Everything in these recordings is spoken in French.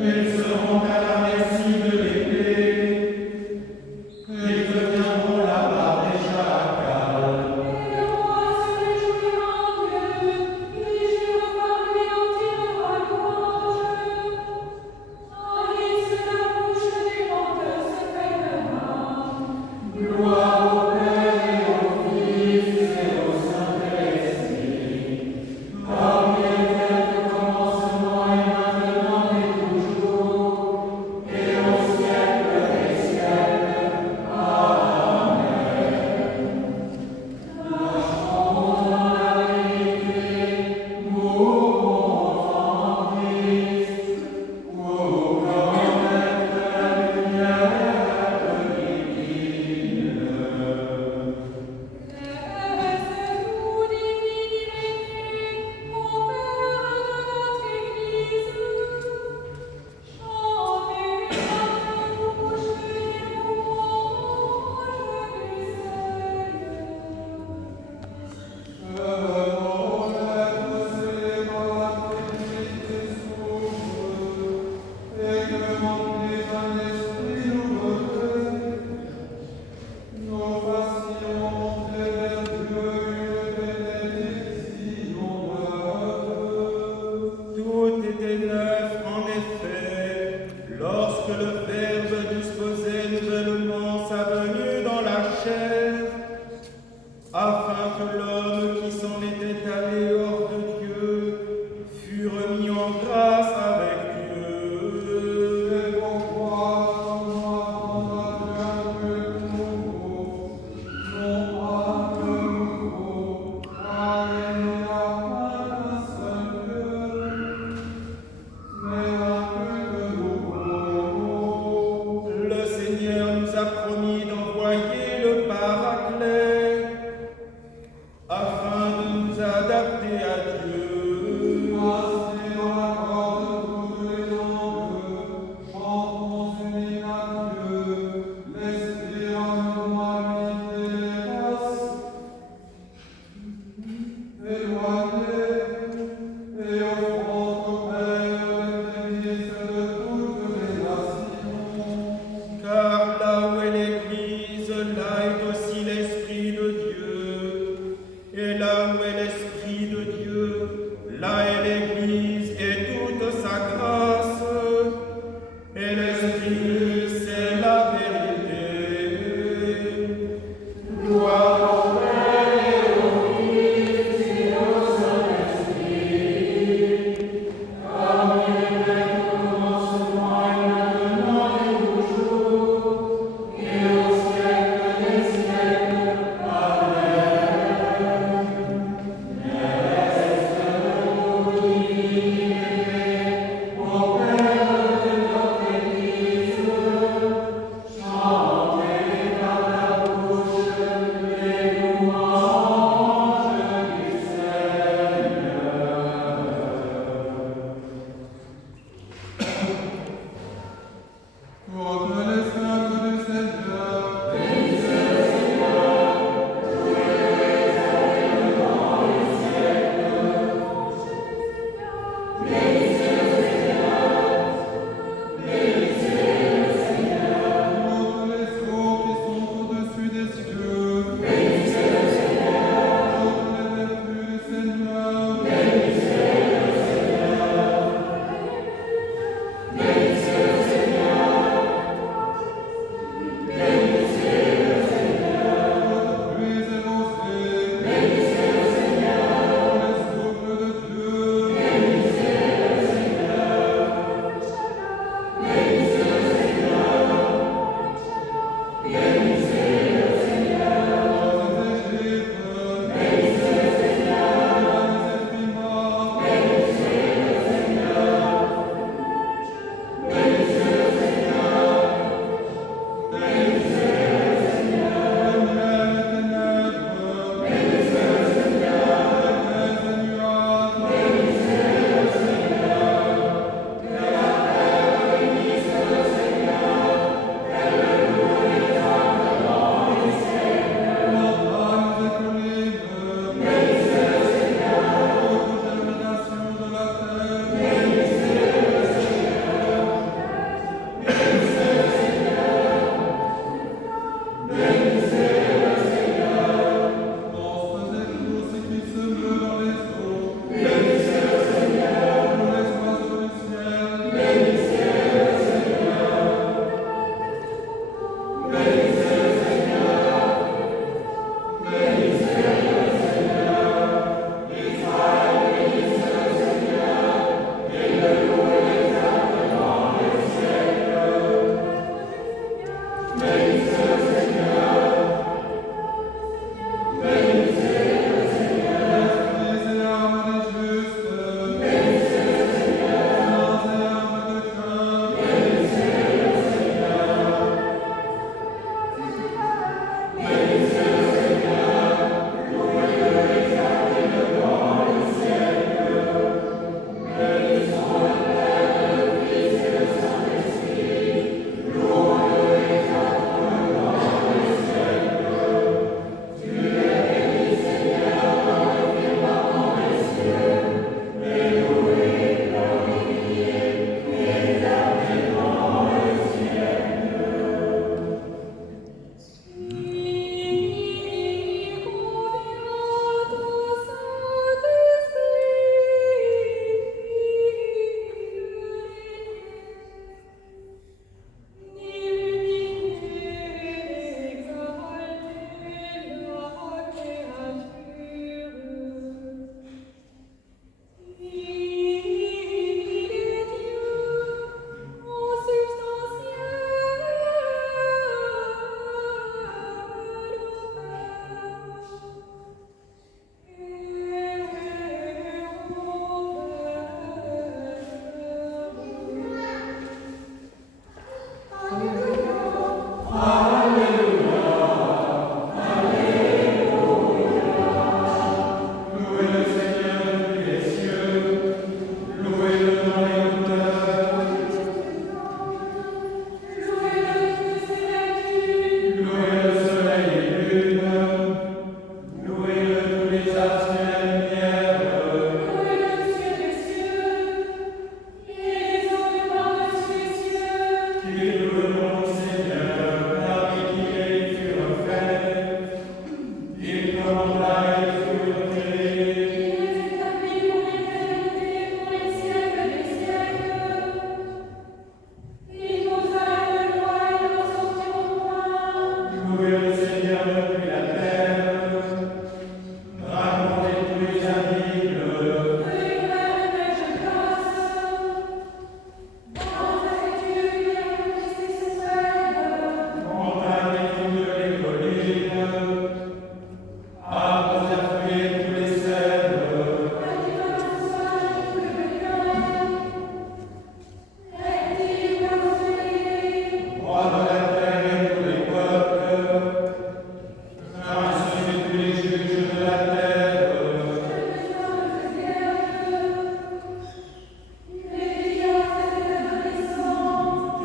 Ils seront à la merci de l'épée. Ils deviendront la part des chacals. Et le roi se réjouira en Dieu, et Jéhovah lui en tirera louange. Alice, la bouche des menteurs se fermera. Gloire au Père et au Fils et au Saint-Esprit, comme il était au commencement et maintenant et toujours,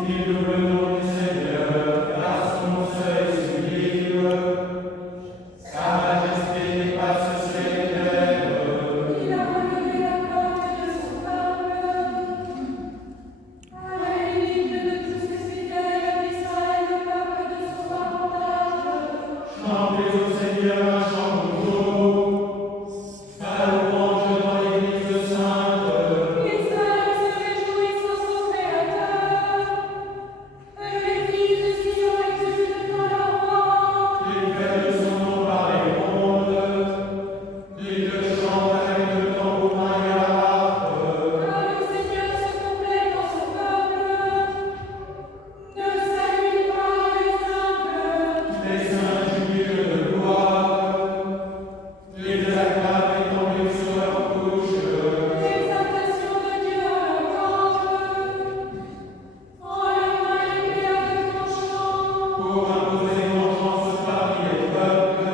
Il loue le nom du Seigneur, car son seuil est sublime. Sa majesté dépasse ses terres. Il a relevé la porte de son peuple. À la limite de tous ses fidèles, d'Israël, le peuple de son partage. Chantez au Seigneur un chant nouveau. Sa louange dans l'église sainte. Israël se réjouit en son Créateur. Les filles de Sion exultent dans leur roi. Il fait de son nom par les mondes. Il le chante avec le tambourin et la harpe. Car le Seigneur se complaît dans son peuple. Ne salue pas les humbles. Les saints jubilent de gloire. Ils acclament et tombent sur leur couche. L'exaltation de Dieu à leur gorge. En leur main épée avec tranchant. Pour imposer vengeance parmi les peuples.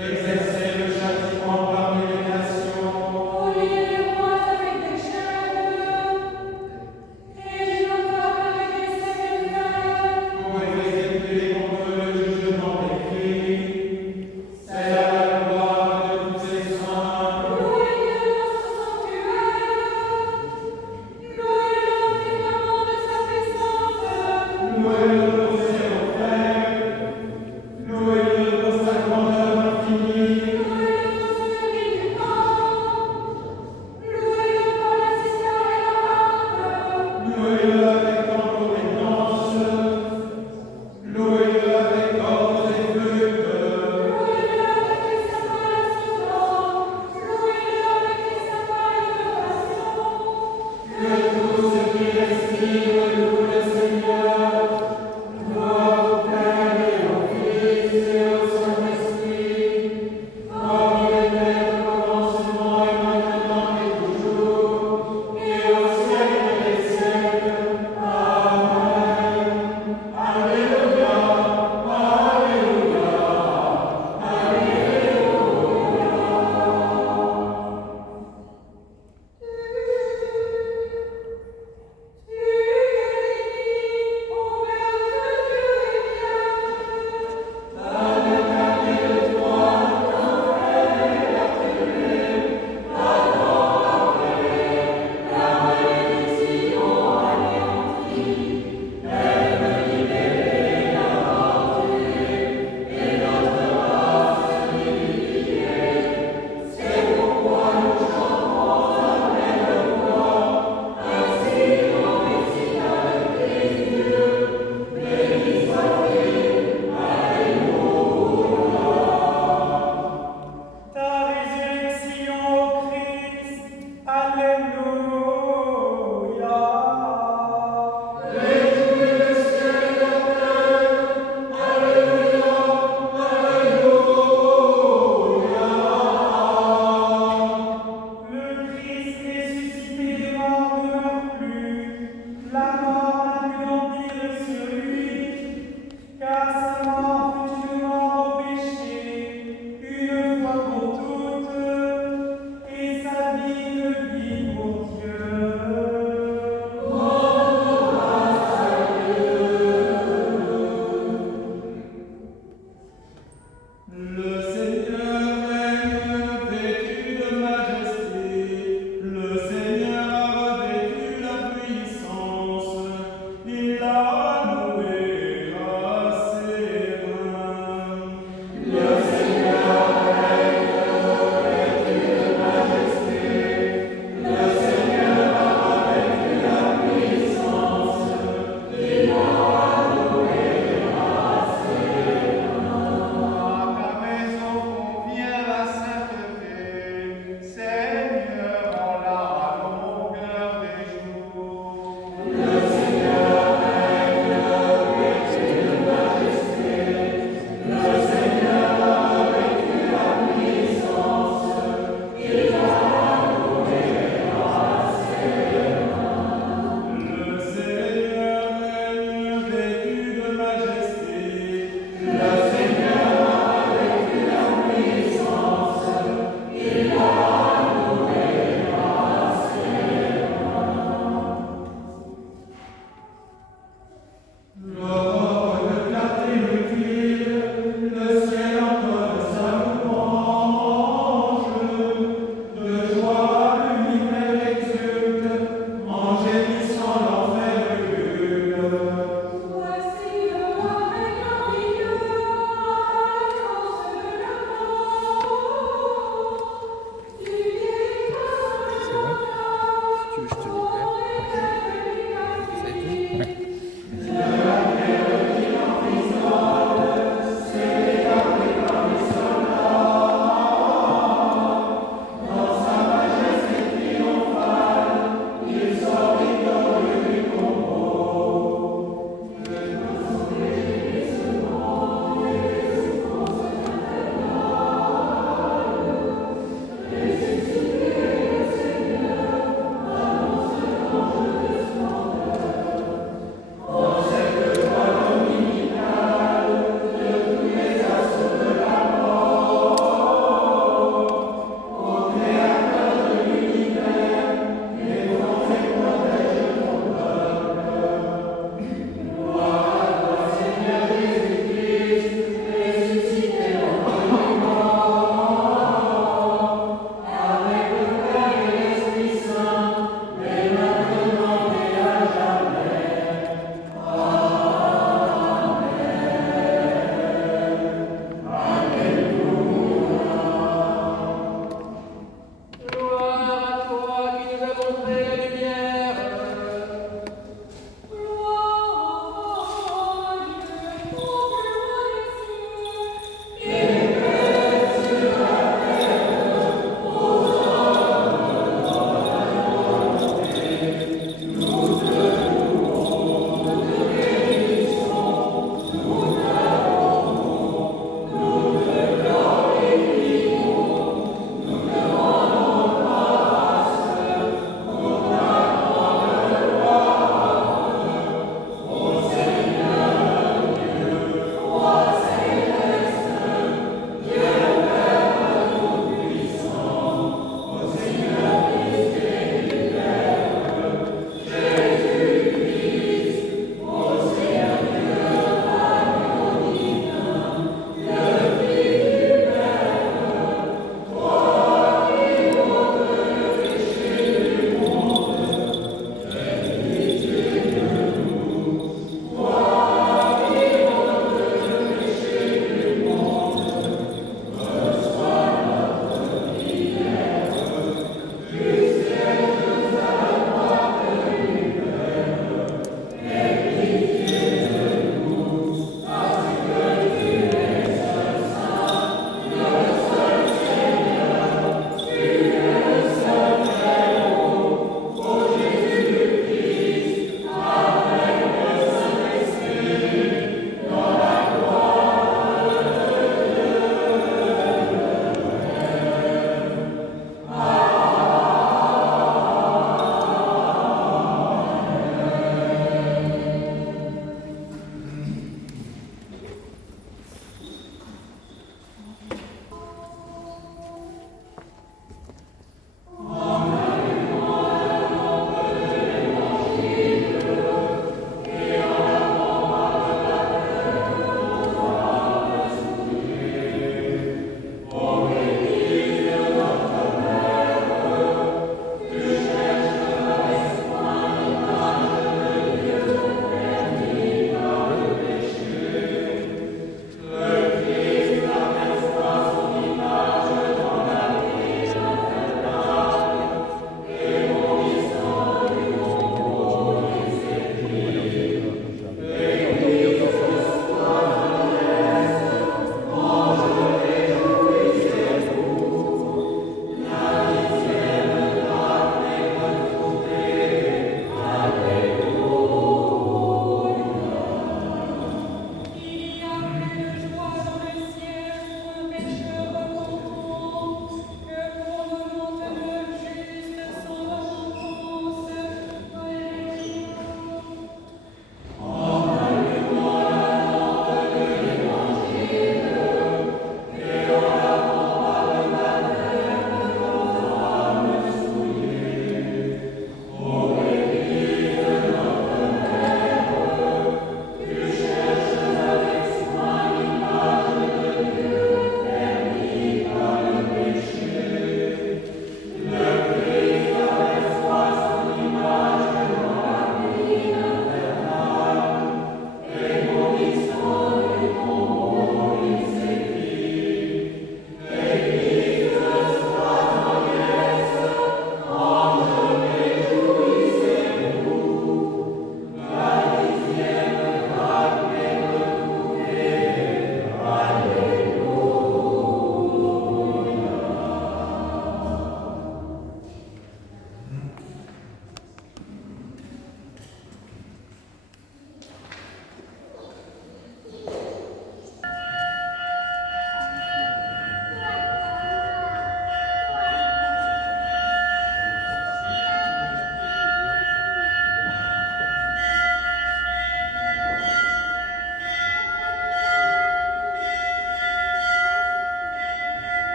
Exercer le châtiment parmi les nations. Pour lier les rois avec des chaînes. Et les notables avec des séminaires. Pour exécuter contre le jugement des crimes. C'est là la gloire de tous ses saints. Louez Dieu dans son sanctuaire. Louez-le au firmament de sa puissance. Louez-le pour ses refaits. Louez-le pour sa grandeur infinie. Louez-le dans son église du camp. Louez-le par la cithare et la harpe. Louez-le avec tambour et danse. Louez-le avec cordes et flûtes. Louez-le avec les cymbales assonantes. Louez-le avec les cymbales de passion. Que tout ce qui respire loue le Seigneur. Gloire au Père et au Fils et au Saint-Esprit. Comme il était au commencement et maintenant et toujours, et au siècle des siècles. Amen.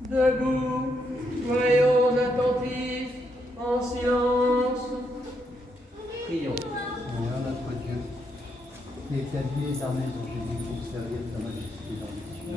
Debout, soyons attentifs, en silence. Prions. Seigneur notre Dieu, qui établis les armées dont Jésus pour servir ta majesté dans les cieux.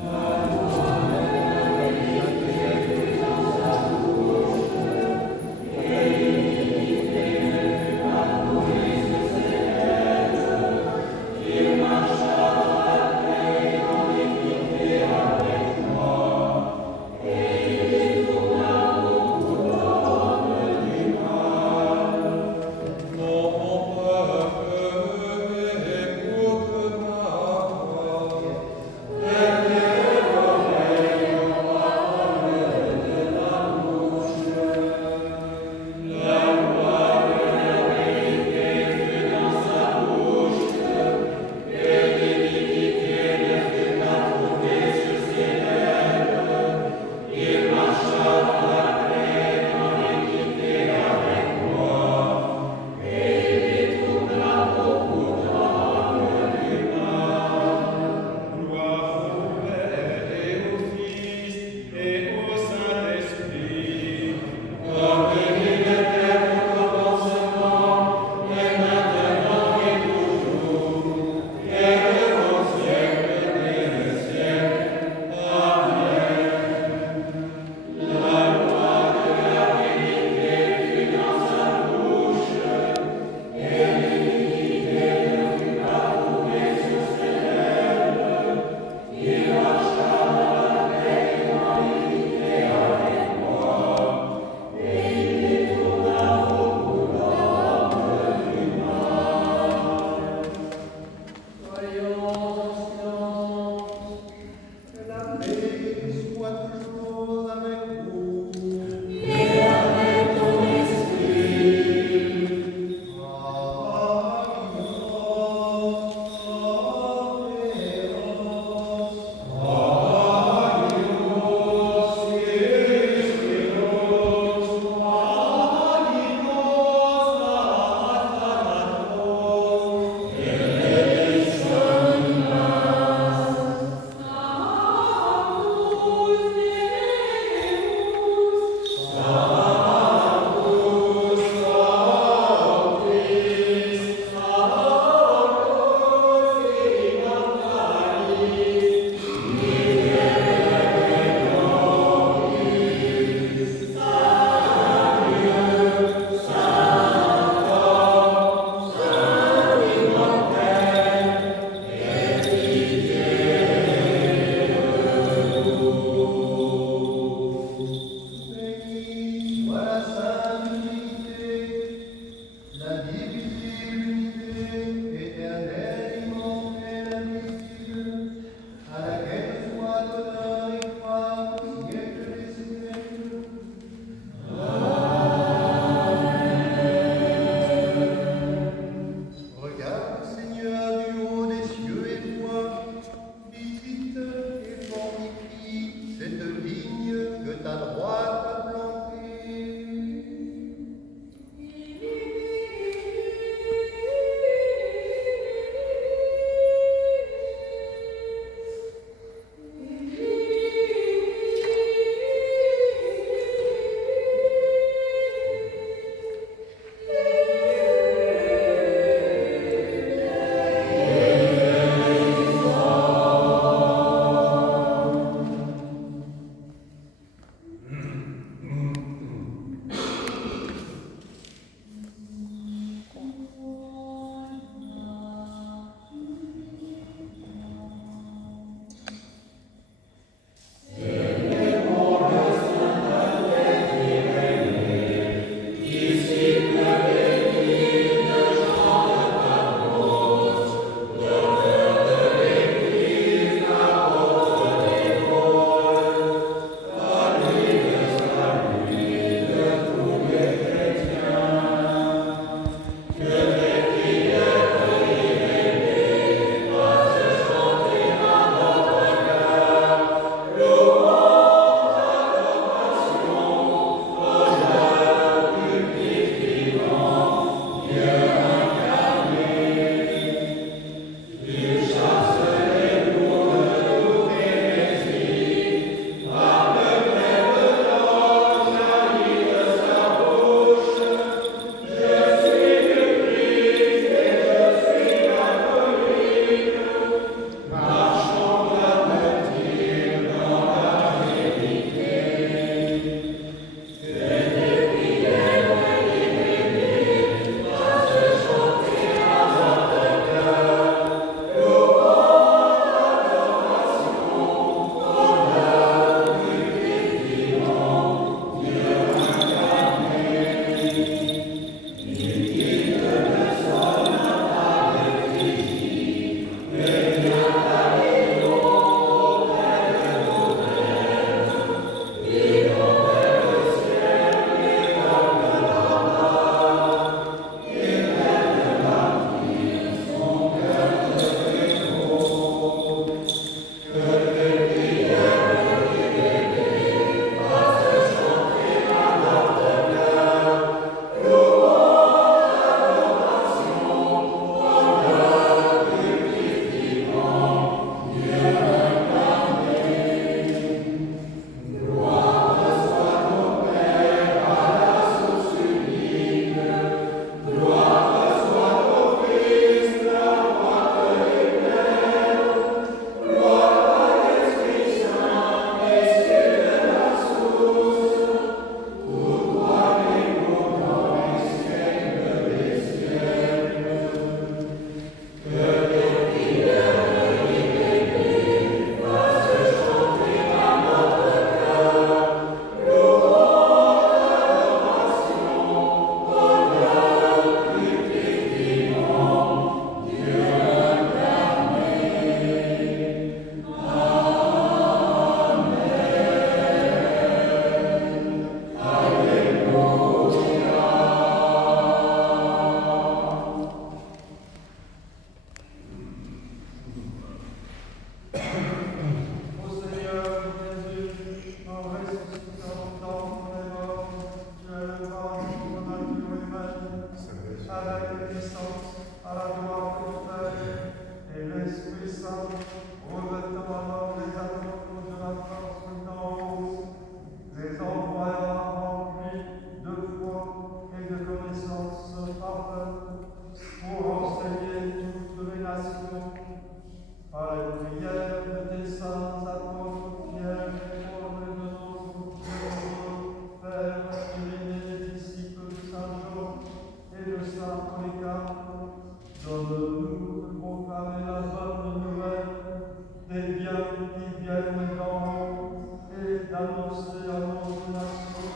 viennent d'en haut et d'annoncer à nos nations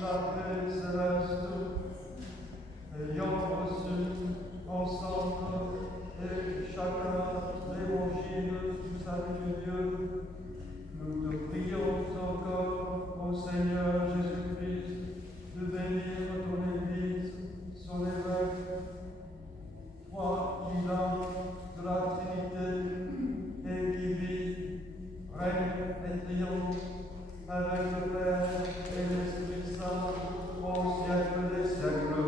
la paix céleste. Ayant reçu ensemble et chacun l'évangile du salut de Dieu, nous te prions encore, ô Seigneur Jésus-Christ, de bénir ton Église, son évêque, toi qui l'âme de la Trinité et qui vit, règne et triomphe avec le Père et l'Esprit Saint au siècle des siècles.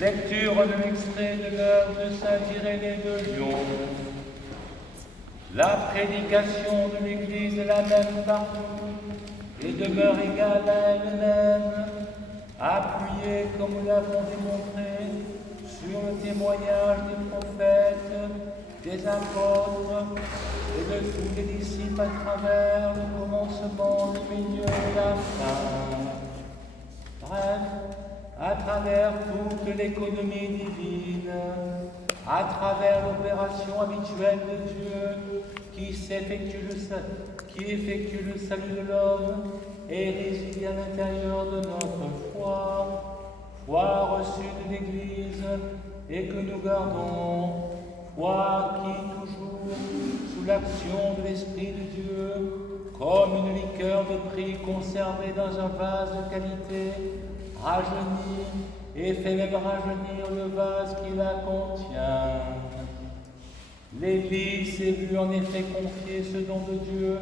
Lecture de l'extrait de l'œuvre de saint Irénée de Lyon. La prédication de l'Église est la même partout et demeure égale à elle-même, appuyée, comme nous l'avons démontré, sur le témoignage des prophètes, des apôtres et de tous les disciples à travers le commencement, le milieu et la fin. Bref, à travers toute l'économie divine, à travers l'opération habituelle de Dieu qui effectue le salut de l'homme et réside à l'intérieur de notre foi reçue de l'Église et que nous gardons, foi qui, toujours sous l'action de l'Esprit de Dieu, comme une liqueur de prix conservée dans un vase de qualité, rajeunit et fait même rajeunir le vase qui la contient. L'Église s'est vue en effet confier ce don de Dieu,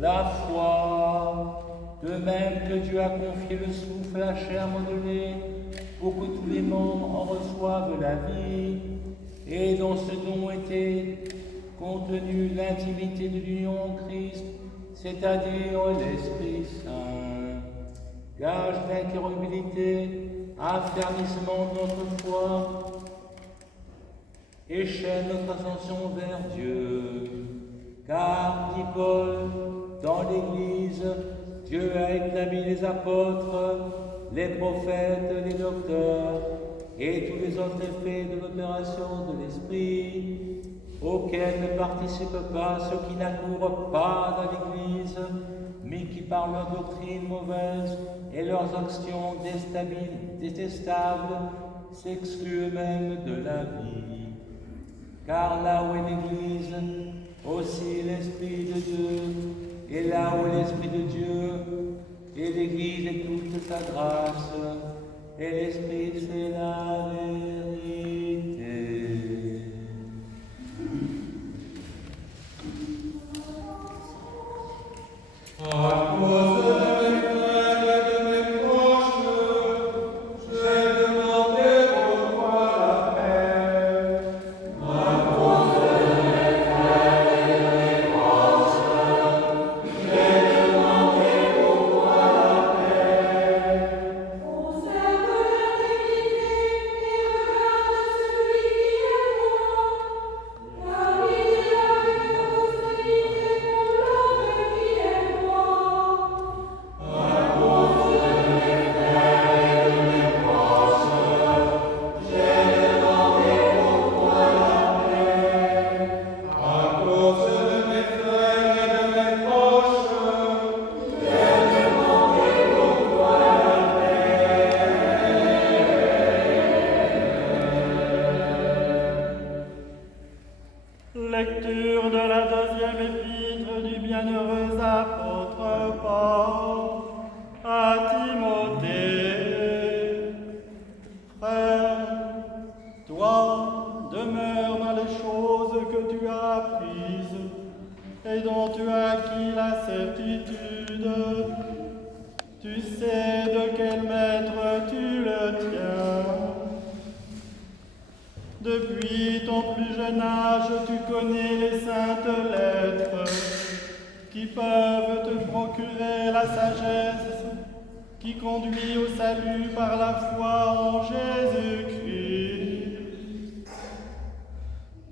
la foi, de même que Dieu a confié le souffle à la chair modelée pour que tous les membres en reçoivent la vie, et dans ce don était contenue l'intimité de l'union en Christ, c'est-à-dire l'Esprit Saint. Gage d'incorruptibilité, affermissement de notre foi, et chaîne notre ascension vers Dieu. Car, dit Paul, dans l'Église, Dieu a établi les apôtres, les prophètes, les docteurs, et tous les autres effets de l'opération de l'Esprit, auxquels ne participent pas ceux qui n'accourent pas dans l'Église, mais qui par leur doctrine mauvaise et leurs actions détestables s'excluent eux-mêmes de la vie. Car là où est l'Église, aussi l'Esprit de Dieu, et là où est l'Esprit de Dieu, et l'Église est toute sa grâce, et l'Esprit c'est la vérité. À cause de mes frères et de mes proches, j'ai demandé pourquoi la paix. À cause de mes frères et de mes proches, j'ai demandé pourquoi la paix. Conserve l'intégrité et regarde celui qui est droit, car il y a une postérité pour l'homme qui est droit. À cause de mes frères et de mes proches, j'ai demandé pourquoi la paix. À cause de mes frères et de mes proches, j'ai demandé pourquoi la paix. Lecture de la deuxième épître du bienheureux apôtre Paul à Timothée. Frère, toi, demeure dans les choses que tu as apprises et dont tu as acquis la certitude. Tu sais de quel maître tu le tiens. Depuis ton plus jeune âge, tu connais les saintes lettres qui peuvent te procurer la sagesse qui conduit au salut par la foi en Jésus-Christ.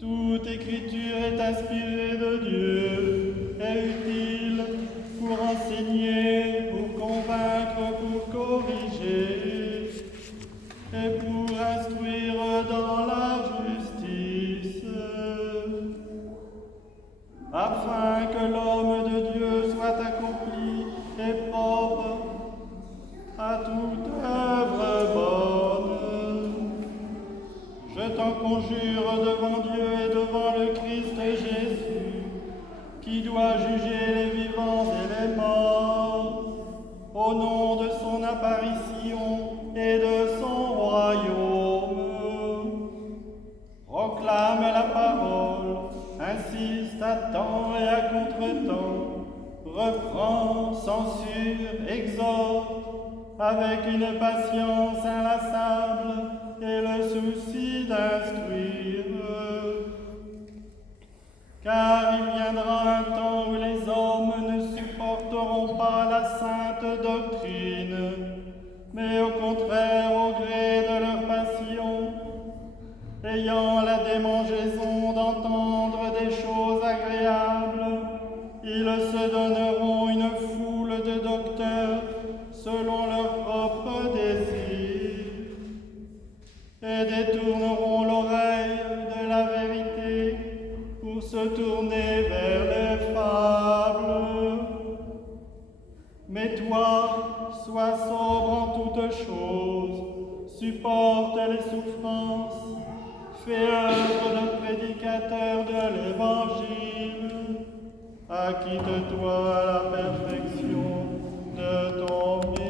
Toute écriture est inspirée de Dieu, est utile pour enseigner, pour convaincre, pour corriger, avec une patience inlassable et le souci d'instruire. Car il viendra un temps où les hommes ne supporteront pas la sainte doctrine, mais au contraire, au gré de leur passion, ayant la démangeaison d'entendre des choses agréables, ils se donneront une foule de docteurs selon leurs propres désirs, et détourneront l'oreille de la vérité pour se tourner vers les fables. Mais toi, sois sobre en toutes choses, supporte les souffrances, fais œuvre de prédicateur de l'Évangile, acquitte-toi à la perfection de ton ministère.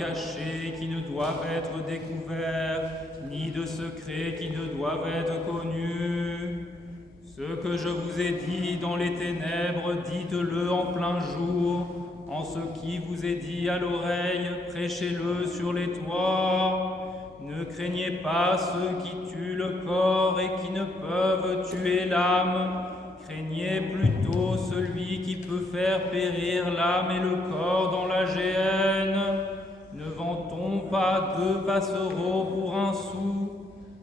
cachés qui ne doivent être découverts, ni de secrets qui ne doivent être connus. Ce que je vous ai dit dans les ténèbres, dites-le en plein jour. En ce qui vous est dit à l'oreille, prêchez-le sur les toits. Ne Ne craignez pas ceux qui tuent le corps et qui ne peuvent tuer l'âme. Craignez plutôt celui qui peut faire périr l'âme et le corps dans la géhenne. Ne vend-on pas 2 passereaux pour 1 sou?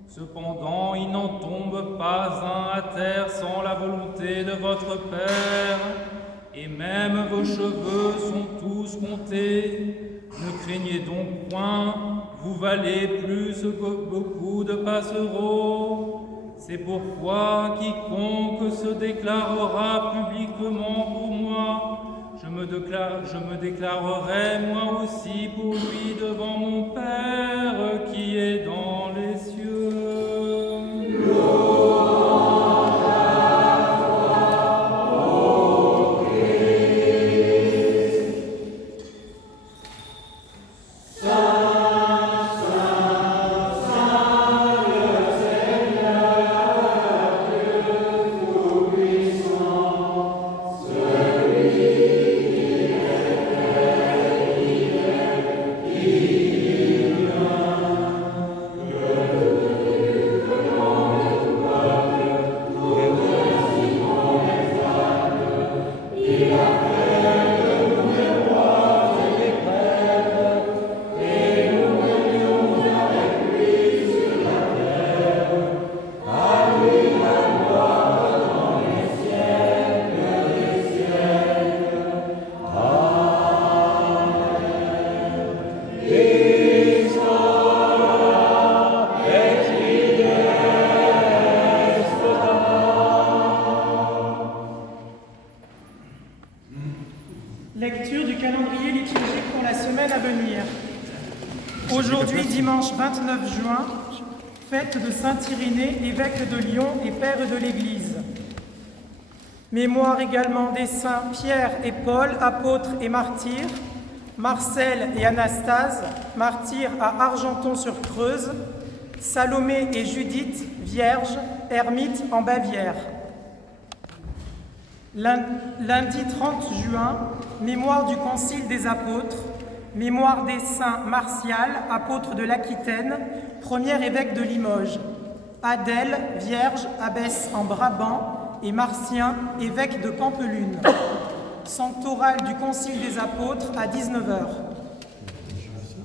Cependant, il n'en tombe pas un à terre sans la volonté de votre Père. Et même vos cheveux sont tous comptés. Ne craignez donc point, vous valez plus que beaucoup de passereaux. C'est pourquoi quiconque se déclarera publiquement pour moi, je me déclarerai moi aussi pour lui devant mon Père qui est dans les cieux. Lecture du calendrier liturgique pour la semaine à venir. Aujourd'hui, dimanche 29 juin, fête de Saint Irénée, évêque de Lyon et père de l'Église. Mémoire également des saints Pierre et Paul, apôtres et martyrs, Marcel et Anastase, martyrs à Argenton-sur-Creuse, Salomé et Judith, vierges, ermites en Bavière. Lundi 30 juin, mémoire du Concile des apôtres, mémoire des saints Martial, apôtre de l'Aquitaine, premier évêque de Limoges, Adèle, vierge, abbesse en Brabant, et Martien, évêque de Pampelune. Sanctoral du Concile des apôtres à 19h.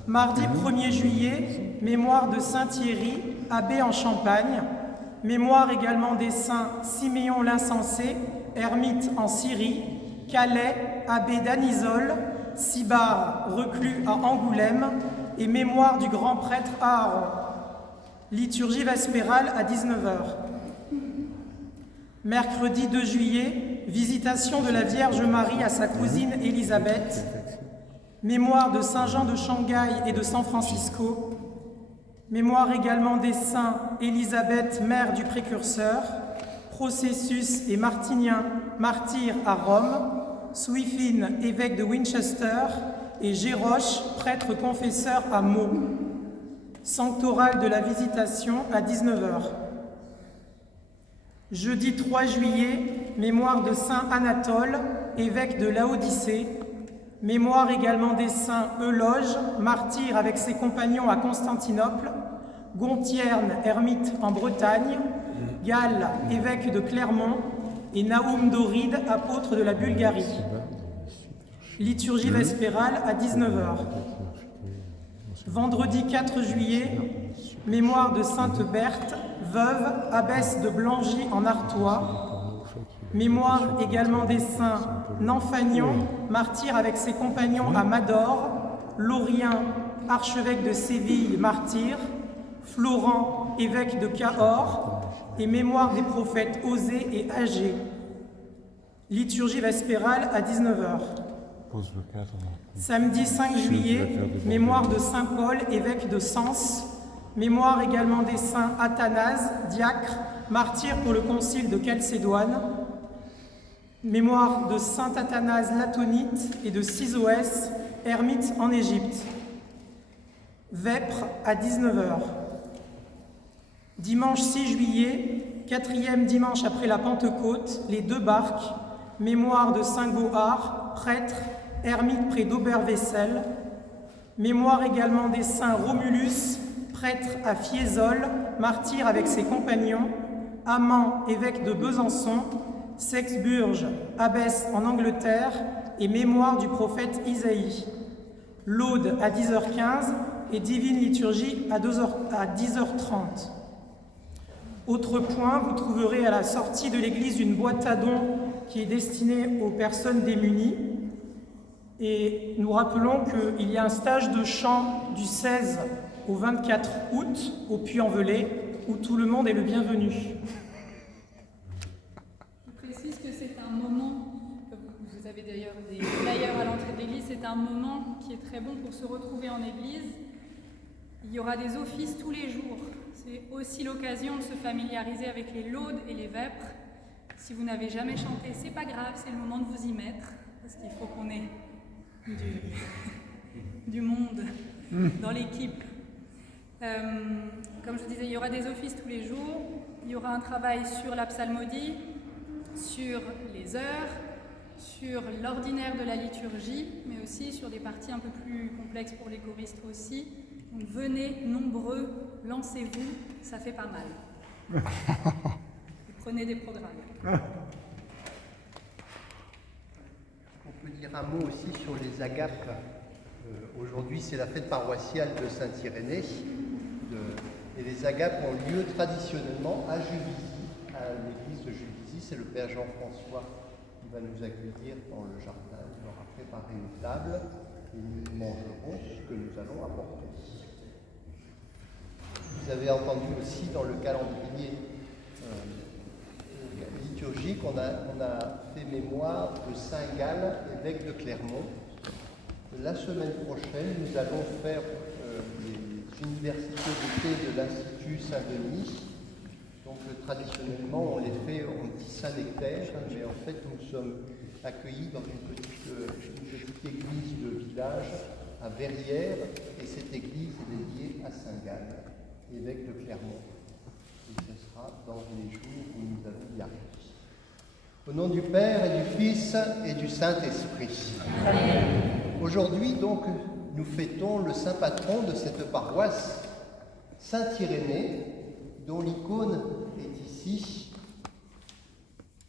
Mardi 1er juillet, mémoire de Saint Thierry, abbé en Champagne, mémoire également des saints Siméon l'Insensé, ermite en Syrie, Calais, abbé d'Anisole, Cibard, reclus à Angoulême, et mémoire du grand prêtre Aaron. Liturgie vespérale à 19h. Mercredi 2 juillet, visitation de la Vierge Marie à sa cousine Élisabeth, mémoire de Saint Jean de Shanghai et de San Francisco, mémoire également des saints Élisabeth, mère du précurseur, Processus et Martinien, martyrs à Rome, Swifin, évêque de Winchester, et Géroche, prêtre confesseur à Meaux. Sanctoral de la Visitation à 19h. Jeudi 3 juillet, mémoire de Saint Anatole, évêque de Laodicée, mémoire également des saints Euloge, martyr avec ses compagnons à Constantinople, Gontierne, ermite en Bretagne, Gall, évêque de Clermont, et Naoum Doride, apôtre de la Bulgarie. Liturgie vespérale à 19h. Vendredi 4 juillet, mémoire de Sainte Berthe, veuve, abbesse de Blangy en Artois. Mémoire également des saints Namphanion, martyr avec ses compagnons à Madore, Laurien, archevêque de Séville, martyr, Florent, évêque de Cahors, et mémoire des prophètes Osée et Agé. Liturgie vespérale à 19h. Samedi 5 juillet, mémoire de Saint Paul, évêque de Sens, mémoire également des saints Athanase, diacre, martyr pour le concile de Chalcédoine, mémoire de Saint Athanase latonite et de Sisoès, ermite en Égypte. Vêpres à 19h. Dimanche 6 juillet, 4e dimanche après la Pentecôte, les 2 barques, mémoire de Saint Gohard, prêtre, ermite près d'Oberwessel, mémoire également des saints Romulus, prêtre à Fiesole, martyr avec ses compagnons, Amand, évêque de Besançon, Sexburge, abbesse en Angleterre et mémoire du prophète Isaïe. Laude à 10h15 et divine liturgie à 10h30. Autre point, vous trouverez à la sortie de l'église une boîte à dons qui est destinée aux personnes démunies. Et nous rappelons qu'il y a un stage de chant du 16 au 24 août au Puy-en-Velay où tout le monde est le bienvenu. Je précise que c'est un moment, vous avez d'ailleurs des flyers à l'entrée de l'église, c'est un moment qui est très bon pour se retrouver en église. Il y aura des offices tous les jours. C'est aussi l'occasion de se familiariser avec les laudes et les vêpres. Si vous n'avez jamais chanté, c'est pas grave, c'est le moment de vous y mettre, parce qu'il faut qu'on ait du monde dans l'équipe. Comme je disais, il y aura des offices tous les jours, il y aura un travail sur la psalmodie, sur les heures, sur l'ordinaire de la liturgie, mais aussi sur des parties un peu plus complexes pour les choristes aussi. Donc venez nombreux, lancez-vous, ça fait pas mal. Prenez des programmes. On peut dire un mot aussi sur les agapes. Aujourd'hui, c'est la fête paroissiale de Saint-Irénée. Et les agapes ont lieu traditionnellement à Juvisy, à l'église de Juvisy. C'est le père Jean-François qui va nous accueillir dans le jardin. Il aura préparé une table et nous mangerons ce que nous allons apporter. Vous avez entendu aussi dans le calendrier liturgique, on a fait mémoire de Saint Gall, évêque de Clermont. La semaine prochaine, nous allons faire les universités d'été de l'Institut Saint-Denis. Donc traditionnellement, on les fait en petit Saint-Nectaire, mais en fait, nous sommes accueillis dans une petite église de village à Verrières, et cette église est dédiée à Saint Gall, évêque de Clermont. Et ce sera dans les jours où nous allons y arriver. Au nom du Père et du Fils et du Saint-Esprit. Aujourd'hui, donc, nous fêtons le saint patron de cette paroisse, Saint Irénée, dont l'icône est ici.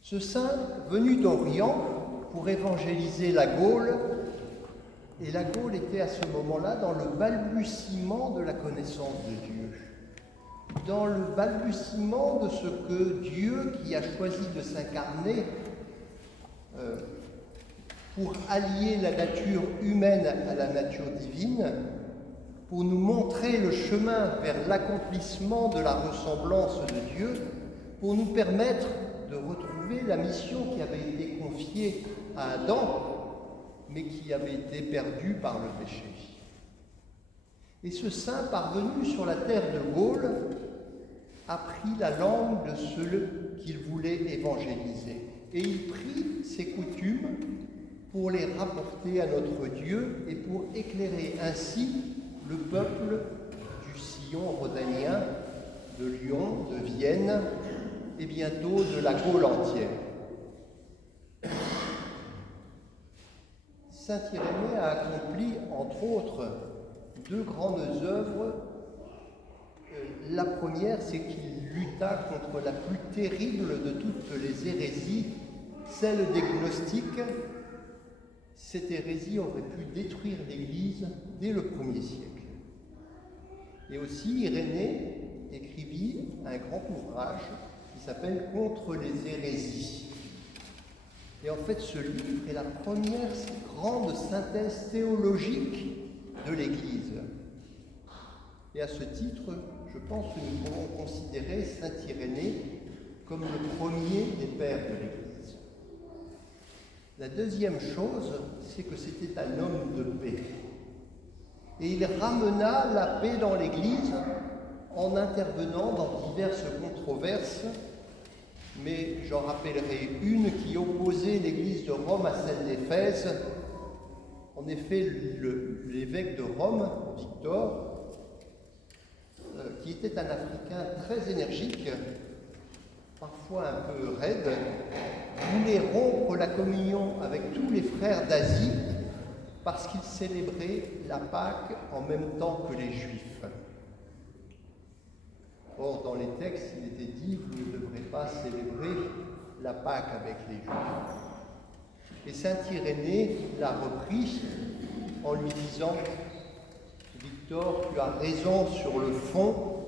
Ce saint, venu d'Orient pour évangéliser la Gaule, et la Gaule était à ce moment-là dans le balbutiement de la connaissance de Dieu, dans le balbutiement de ce que Dieu, qui a choisi de s'incarner pour allier la nature humaine à la nature divine, pour nous montrer le chemin vers l'accomplissement de la ressemblance de Dieu, pour nous permettre de retrouver la mission qui avait été confiée à Adam, mais qui avait été perdue par le péché. Et ce saint, parvenu sur la terre de Gaule, a pris la langue de ceux qu'il voulait évangéliser. Et il prit ses coutumes pour les rapporter à notre Dieu et pour éclairer ainsi le peuple du sillon rhodanien, de Lyon, de Vienne et bientôt de la Gaule entière. Saint Irénée a accompli, entre autres, deux grandes œuvres. La première, c'est qu'il lutta contre la plus terrible de toutes les hérésies, celle des gnostiques. Cette hérésie aurait pu détruire l'Église dès le 1er siècle. Et aussi, Irénée écrivit un grand ouvrage qui s'appelle « Contre les hérésies ». Et en fait, ce livre est la première grande synthèse théologique de l'Église. Et à ce titre, je pense que nous pouvons considérer saint Irénée comme le premier des pères de l'Église. La deuxième chose, c'est que c'était un homme de paix. Et il ramena la paix dans l'Église en intervenant dans diverses controverses, mais j'en rappellerai une qui opposait l'Église de Rome à celle d'Éphèse. En effet, l'évêque de Rome, Victor, qui était un Africain très énergique, parfois un peu raide, voulait rompre la communion avec tous les frères d'Asie parce qu'il célébrait la Pâque en même temps que les Juifs. Or, dans les textes, il était dit, vous ne devrez pas célébrer la Pâque avec les Juifs. Et saint Irénée l'a repris en lui disant, Victor, tu as raison sur le fond,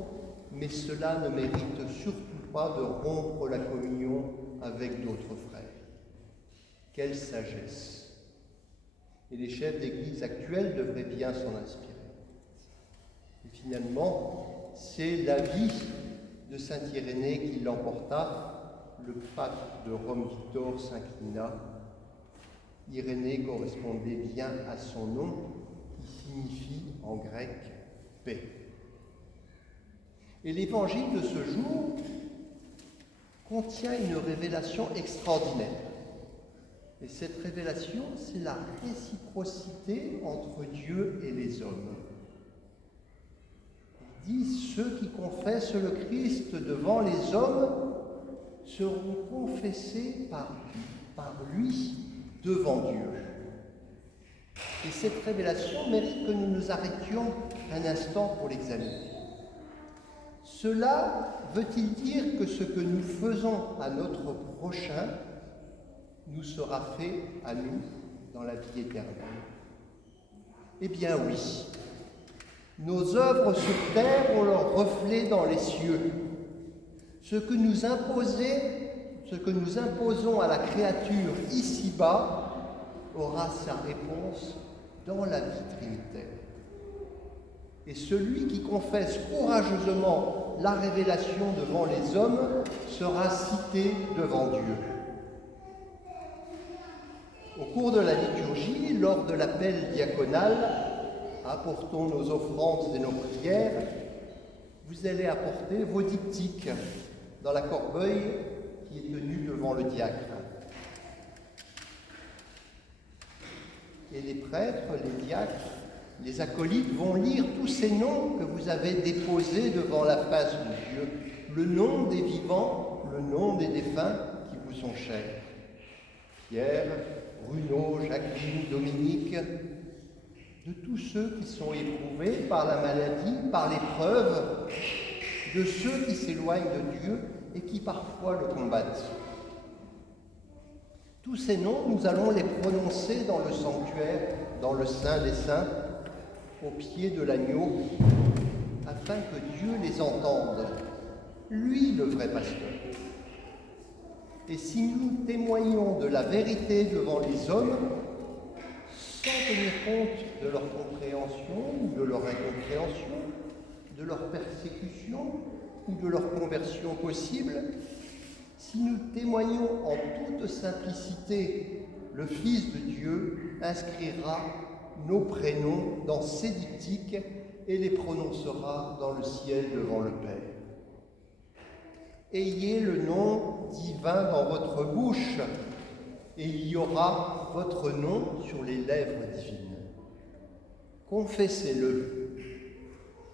mais cela ne mérite surtout pas de rompre la communion avec d'autres frères. Quelle sagesse! Et les chefs d'église actuels devraient bien s'en inspirer. Et finalement, c'est la vie de saint Irénée qui l'emporta. Le pape de Rome, Victor, s'inclina. Irénée correspondait bien à son nom, qui signifie en grec « paix ». Et l'évangile de ce jour contient une révélation extraordinaire. Et cette révélation, c'est la réciprocité entre Dieu et les hommes. Il dit, ceux qui confessent le Christ devant les hommes seront confessés par lui devant Dieu. Et cette révélation mérite que nous nous arrêtions un instant pour l'examiner. Cela veut-il dire que ce que nous faisons à notre prochain nous sera fait à nous dans la vie éternelle? Eh bien oui. Nos œuvres sur terre ont leur reflet dans les cieux. Ce que nous imposons à la créature ici-bas aura sa réponse dans la vie trinitaire. Et celui qui confesse courageusement la révélation devant les hommes sera cité devant Dieu. Au cours de la liturgie, lors de l'appel diaconal, apportons nos offrandes et nos prières, vous allez apporter vos diptyques dans la corbeille qui est tenue devant le diacre. Et les prêtres, les diacres, les acolytes vont lire tous ces noms que vous avez déposés devant la face de Dieu, le nom des vivants, le nom des défunts qui vous sont chers. Pierre, Bruno, Jacqueline, Dominique, de tous ceux qui sont éprouvés par la maladie, par l'épreuve, de ceux qui s'éloignent de Dieu et qui parfois le combattent. Tous ces noms, nous allons les prononcer dans le sanctuaire, dans le Saint des Saints, au pied de l'agneau, afin que Dieu les entende, lui le vrai pasteur. Et si nous témoignons de la vérité devant les hommes, sans tenir compte de leur compréhension ou de leur incompréhension, de leur persécution ou de leur conversion possible, si nous témoignons en toute simplicité, le Fils de Dieu inscrira nos prénoms dans ses diptyques et les prononcera dans le ciel devant le Père. Ayez le nom divin dans votre bouche, et il y aura votre nom sur les lèvres divines. Confessez-le,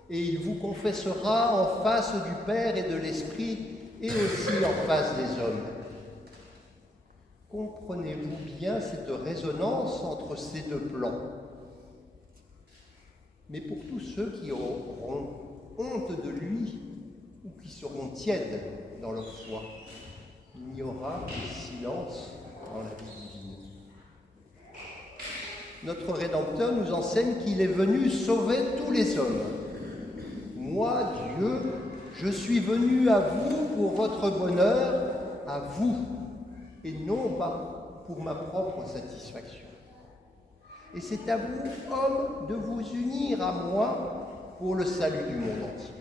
et il vous confessera en face du Père et de l'Esprit, et aussi en face des hommes. Comprenez-vous bien cette résonance entre ces deux plans? Mais pour tous ceux qui auront honte de lui ou qui seront tièdes dans leur foi, il n'y aura que silence dans la vie divine. Notre Rédempteur nous enseigne qu'il est venu sauver tous les hommes. Moi, Dieu, je suis venu à vous pour votre bonheur, à vous, et non pas pour ma propre satisfaction. Et c'est à vous, hommes, de vous unir à moi pour le salut du monde entier.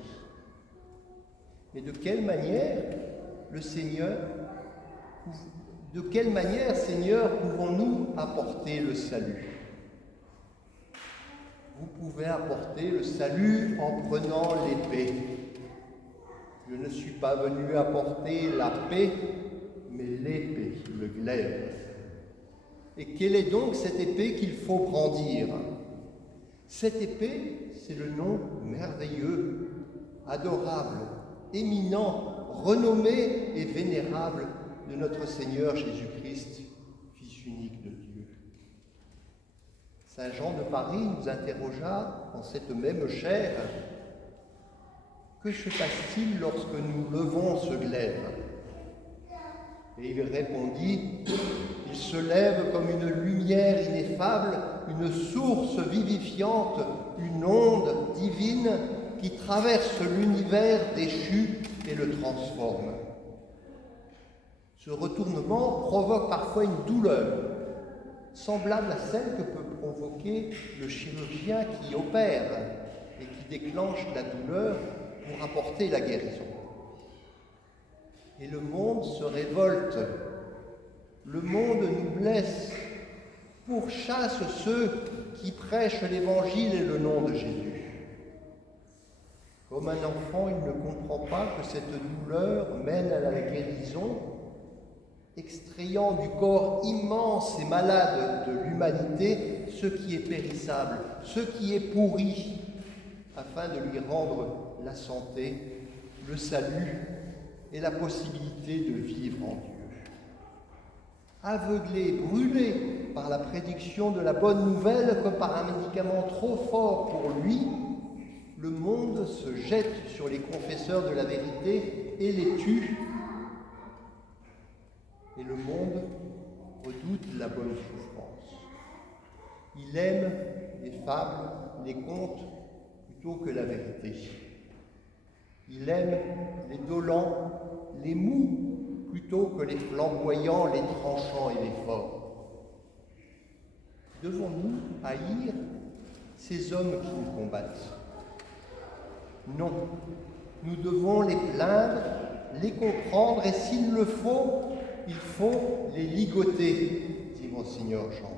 Mais de quelle manière, Seigneur, pouvons-nous apporter le salut? Vous pouvez apporter le salut en prenant l'épée. Je ne suis pas venu apporter la paix, mais l'épée, le glaive. Et quelle est donc cette épée qu'il faut brandir? Cette épée, c'est le nom merveilleux, adorable, éminent, renommé et vénérable de notre Seigneur Jésus-Christ, Fils unique de Dieu. Saint Jean de Paris nous interrogea en cette même chaire: Que se passe-t-il lorsque nous levons ce glaive? Et il répondit, il se lève comme une lumière ineffable, une source vivifiante, une onde divine qui traverse l'univers déchu et le transforme. Ce retournement provoque parfois une douleur, semblable à celle que peut provoquer le chirurgien qui opère et qui déclenche la douleur pour apporter la guérison. Et le monde se révolte, le monde nous blesse, pourchasse ceux qui prêchent l'Évangile et le nom de Jésus. Comme un enfant, il ne comprend pas que cette douleur mène à la guérison, extrayant du corps immense et malade de l'humanité ce qui est périssable, ce qui est pourri, afin de lui rendre la santé, le salut et la possibilité de vivre en Dieu. Aveuglé, brûlé par la prédiction de la bonne nouvelle comme par un médicament trop fort pour lui, le monde se jette sur les confesseurs de la vérité et les tue. Et le monde redoute la bonne souffrance. Il aime les fables, les contes, plutôt que la vérité. Il aime les dolents, les mous, plutôt que les flamboyants, les tranchants et les forts. Devons-nous haïr ces hommes qui nous combattent? Non, nous devons les plaindre, les comprendre et s'il le faut, il faut les ligoter, dit Monseigneur Jean.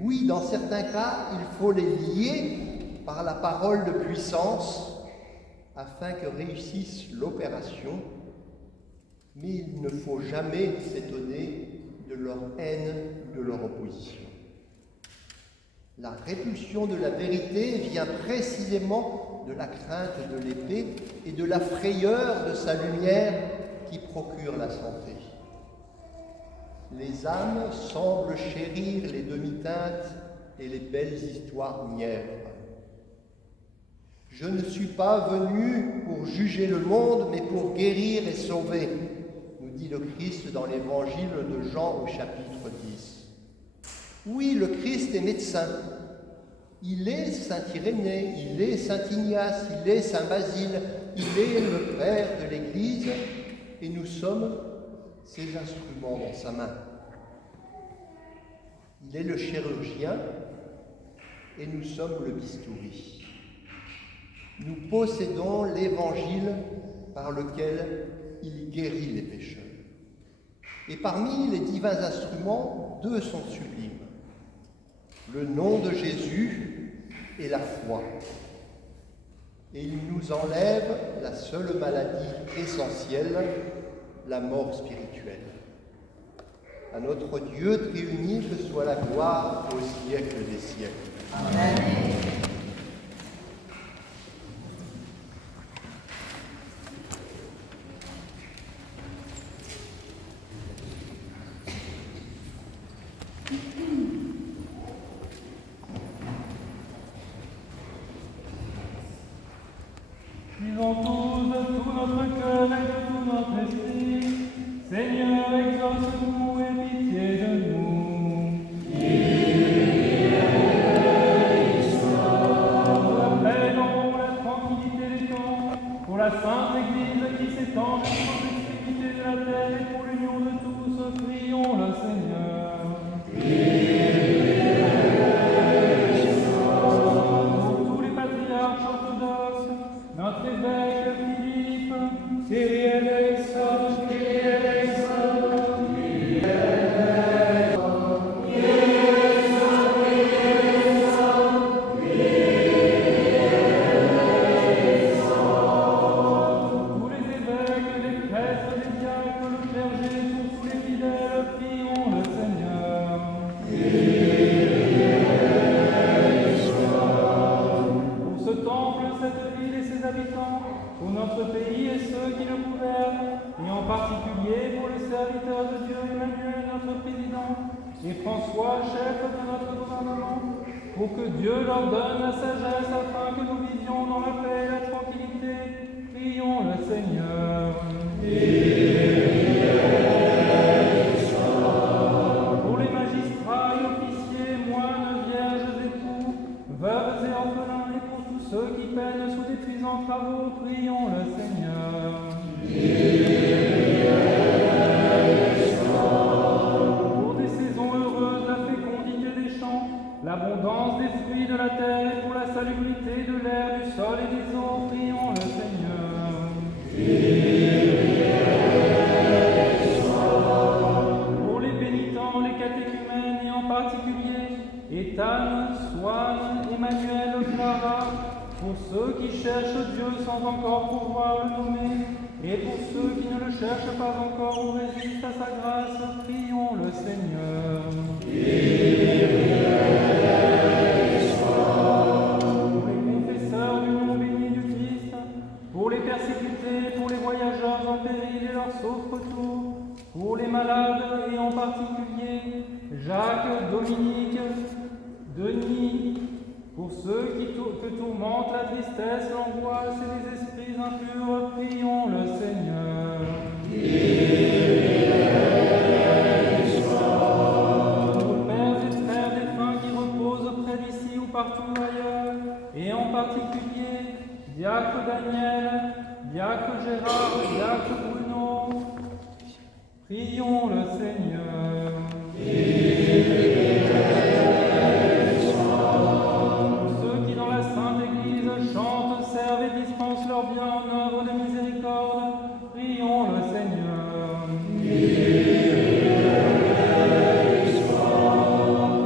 Oui, dans certains cas, il faut les lier par la parole de puissance afin que réussisse l'opération, mais il ne faut jamais s'étonner de leur haine ou de leur opposition. La répulsion de la vérité vient précisément de la crainte de l'épée et de la frayeur de sa lumière qui procure la santé. Les âmes semblent chérir les demi-teintes et les belles histoires mièvres. Je ne suis pas venu pour juger le monde, mais pour guérir et sauver, nous dit le Christ dans l'évangile de Jean au chapitre 10. Oui, le Christ est médecin. Il est Saint Irénée, il est Saint Ignace, il est Saint Basile, il est le Père de l'Église, et nous sommes ses instruments dans sa main. Il est le chirurgien, et nous sommes le bistouri. Nous possédons l'Évangile par lequel il guérit les pécheurs. Et parmi les divins instruments, deux sont sublimes. Le nom de Jésus et la foi. Et il nous enlève la seule maladie essentielle, la mort spirituelle. À notre Dieu triuni, que soit la gloire au siècle des siècles. Amen. Disons tous de tout notre cœur et de tout notre esprit, Seigneur, exauce-nous et pitié de nous. Pour la paix, pour la tranquillité des temps, pour la sainte Église qui s'étend jusqu'aux extrémités de la terre et pour l'union de tous, prions le Seigneur. Notre évêque Philippe, Kyrie eleison, Kyrie eleison, Kyrie eleison, Kyrie eleison, Kyrie eleison. Tous les évêques, les prêtres, les diacres, le clergé, tous les fidèles, prions le Seigneur. Pour ce temple, cette ville et ses habitants, pour notre pays et ceux qui le gouvernent, et en particulier pour le serviteur de Dieu Emmanuel, notre président, et François, chef de notre gouvernement, pour que Dieu leur donne la sagesse afin que nous vivions dans la paix et la tranquillité, Prions le Seigneur. Pour les magistrats et officiers, moines, vierges, époux, veuves et orphelins, et pour tous ceux qui peinent sous d'épuisants travaux, prions le Seigneur. Pour des saisons heureuses, la fécondité des champs, l'abondance des fruits de la terre, et pour la salubrité de l'air, du sol et des eaux, prions le Seigneur. Pour les pénitents, les catéchumènes, et en particulier Ethan, Swan, Emmanuel, Clara, pour ceux qui cherchent Dieu sans encore pouvoir le nommer, et pour ceux qui ne le cherchent pas encore ou résistent à sa grâce, prions le Seigneur. Pour les confesseurs du nom béni du Christ, pour les persécutés, pour les voyageurs en péril et leur sauf retour, pour les malades et en particulier Jacques, Dominique, Denis, pour ceux que tourmentent la tristesse, l'angoisse et les esprits impurs, prions le Seigneur. Nos pères et frères défunts qui reposent près d'ici ou partout ailleurs, et en particulier Diacre Daniel, Diacre Gérard, Diacre Bruno, prions le Seigneur. Ceux qui dans la Sainte Église chantent, servent et dispensent leur bien en œuvre de miséricorde, prions le Seigneur.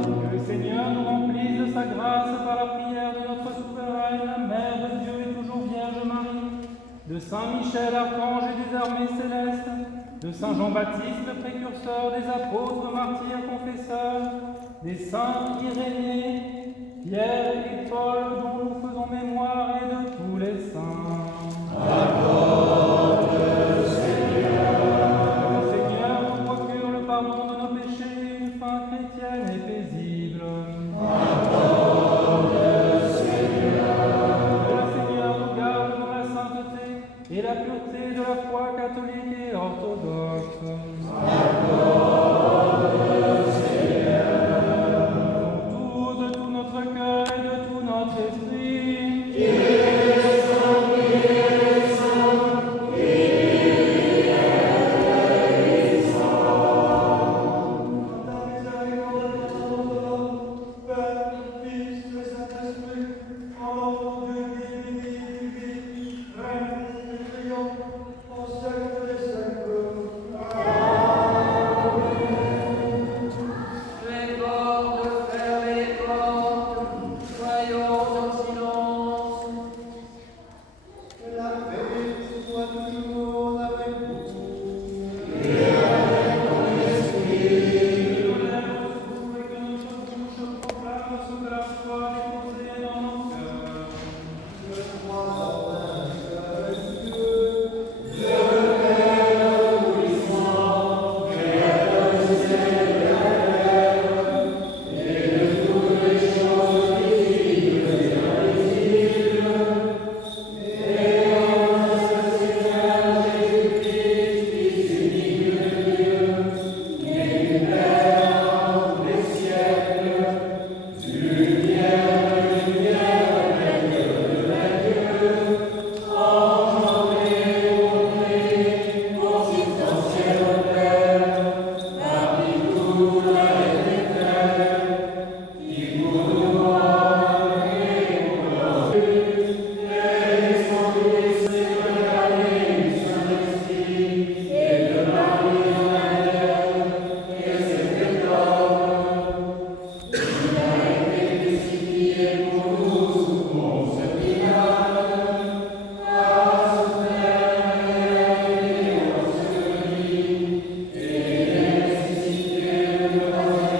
Que le Seigneur nous remplisse de sa grâce par la prière de notre souveraine, la Mère de Dieu et toujours Vierge Marie, de Saint Michel, archange et des armées célestes, de Saint Jean-Baptiste, le précurseur des apôtres, martyrs, confesseurs, des saints Irénée, Pierre et Paul, dont nous faisons mémoire, et de tous les saints. Accorde, Seigneur. Que le Seigneur nous procure le pardon de nos péchés, une fin chrétienne et paisible. Accorde, Seigneur. Que le Seigneur nous garde dans la sainteté et la pureté de la foi catholique et orthodoxe. Accorde, Seigneur. Tous de tout notre cœur et de tout notre esprit. Amen.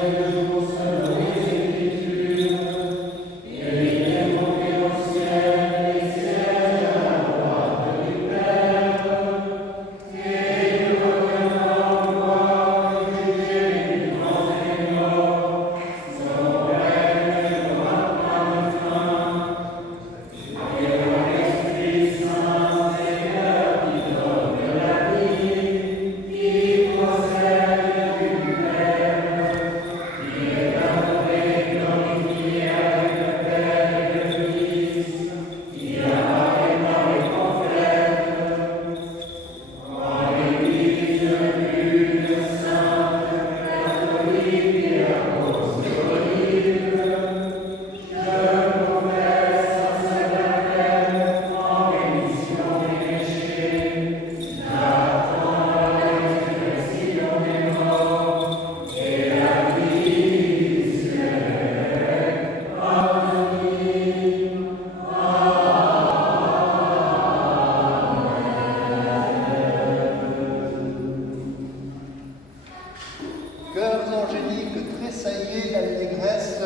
évangélique tressaillait d'allégresse,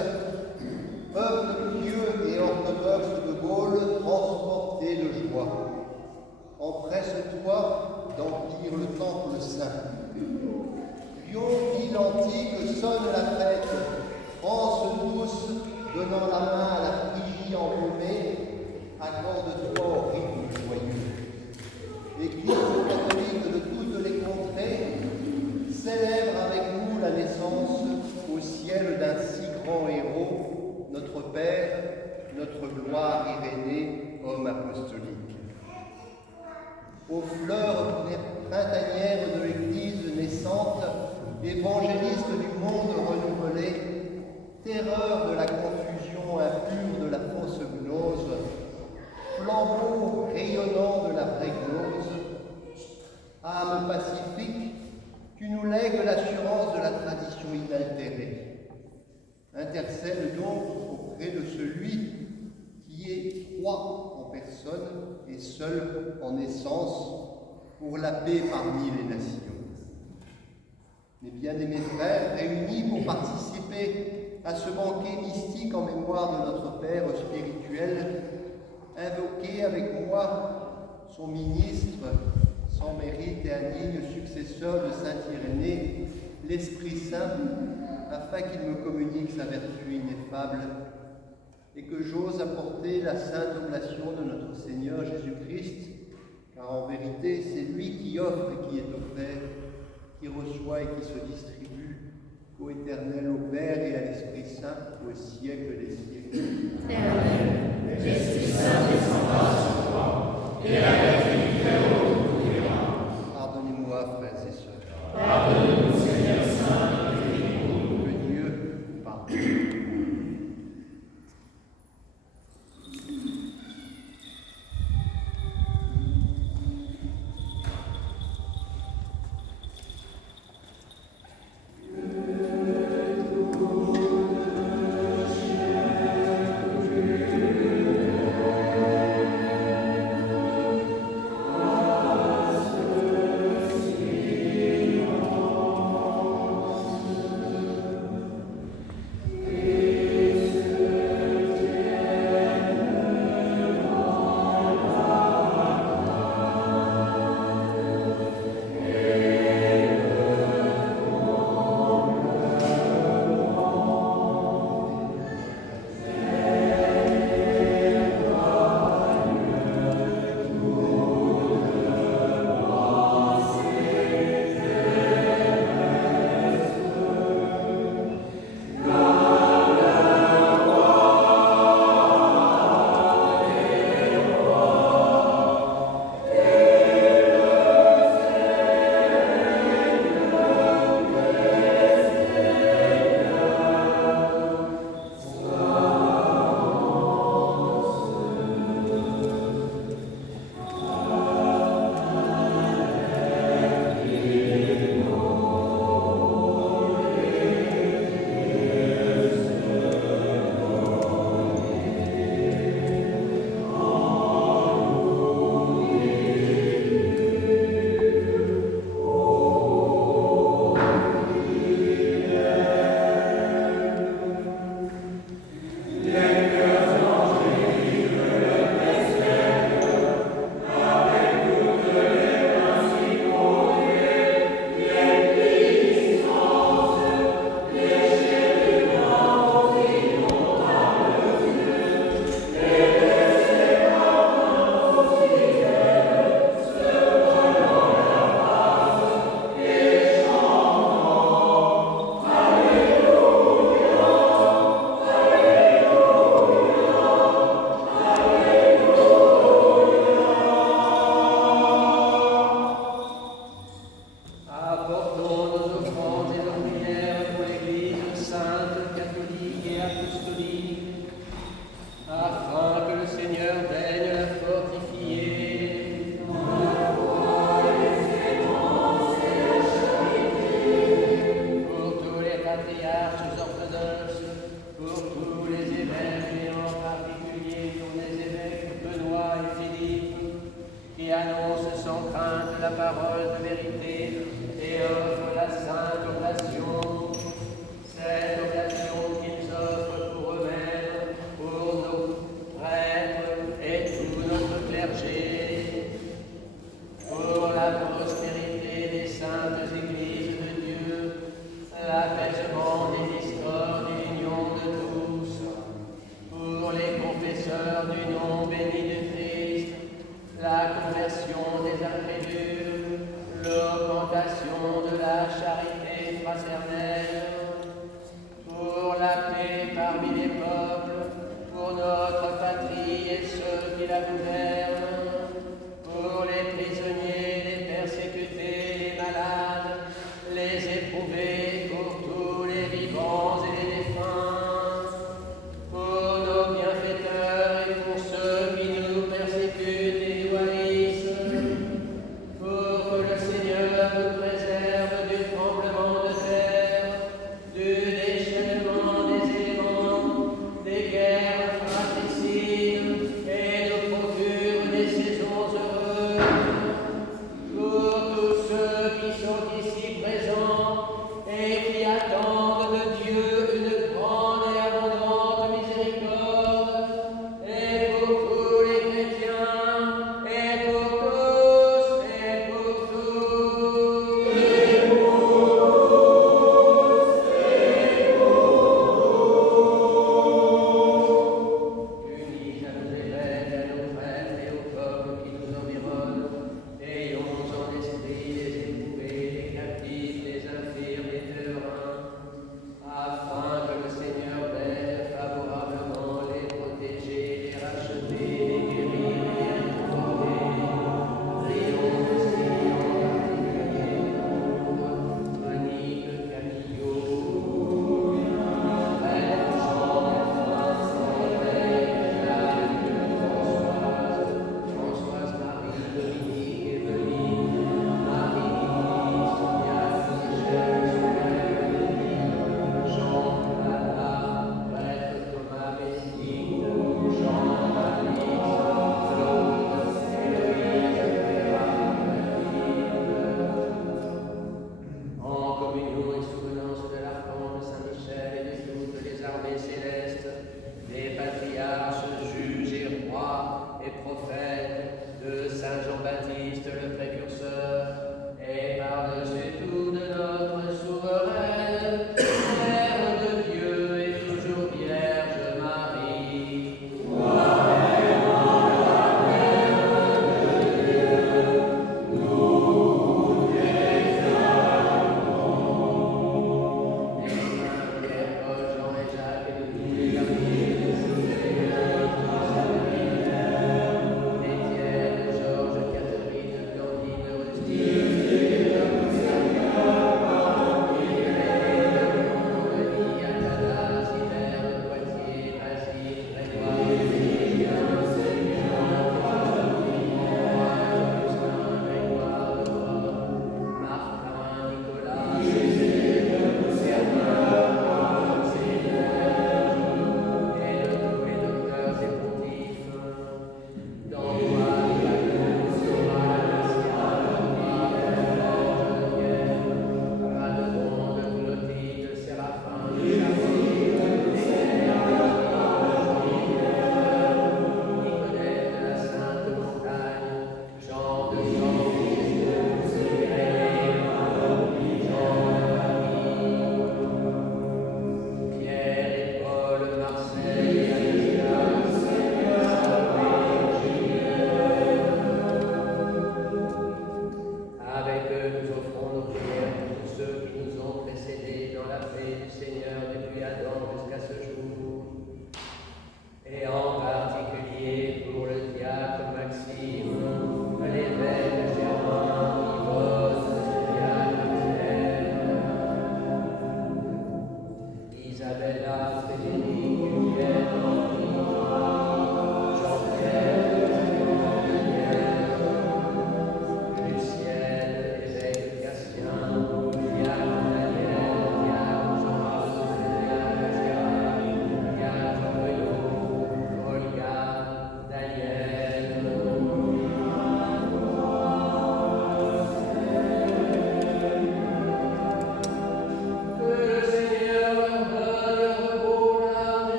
peuple pieux et orthodoxe de Gaule transporté de joie. Empresse-toi d'emplir le temple saint. Lyon, ville antique, sonne la fête. France douce, donnant la main à la Phrygie embrumée, accorde-toi au rythme joyeux. L'Église catholique de toutes les contrées célèbre avec nous la naissance au ciel d'un si grand héros, notre Père, notre gloire Irénée, homme apostolique. Aux fleurs printanières de l'Église naissante, évangéliste du monde renouvelé, terreur de la confusion impure de la fausse gnose, flambeau rayonnant de la vraie gnose, âme pacifique, tu nous lègues l'assurance de la tradition inaltérée. Intercède donc auprès de celui qui est trois en personne et seul en essence pour la paix parmi les nations. Mes bien-aimés frères, réunis pour participer à ce banquet mystique en mémoire de notre Père spirituel, invoquez avec moi son ministre, sans mérite et indigne successeur de saint Irénée, l'Esprit Saint, afin qu'il me communique sa vertu ineffable et que j'ose apporter la sainte oblation de notre Seigneur Jésus-Christ, car en vérité, c'est lui qui offre et qui est offert, qui reçoit et qui se distribue, au Éternel, au Père et à l'Esprit Saint, au siècle des siècles. Amen. L'Esprit Saint descendra sur toi, et la vertu très haute couvrira. Pardonnez-moi, frères et sœurs. Pardonne-nous, Seigneur Saint, et prie-nous. Que Dieu pardonne. la parole de vérité et offre la sainte oblation. l'avènement des histoires d'union de tous, pour les confesseurs du nom béni de Christ, la conversion des incrédules, l'augmentation de la charité fraternelle,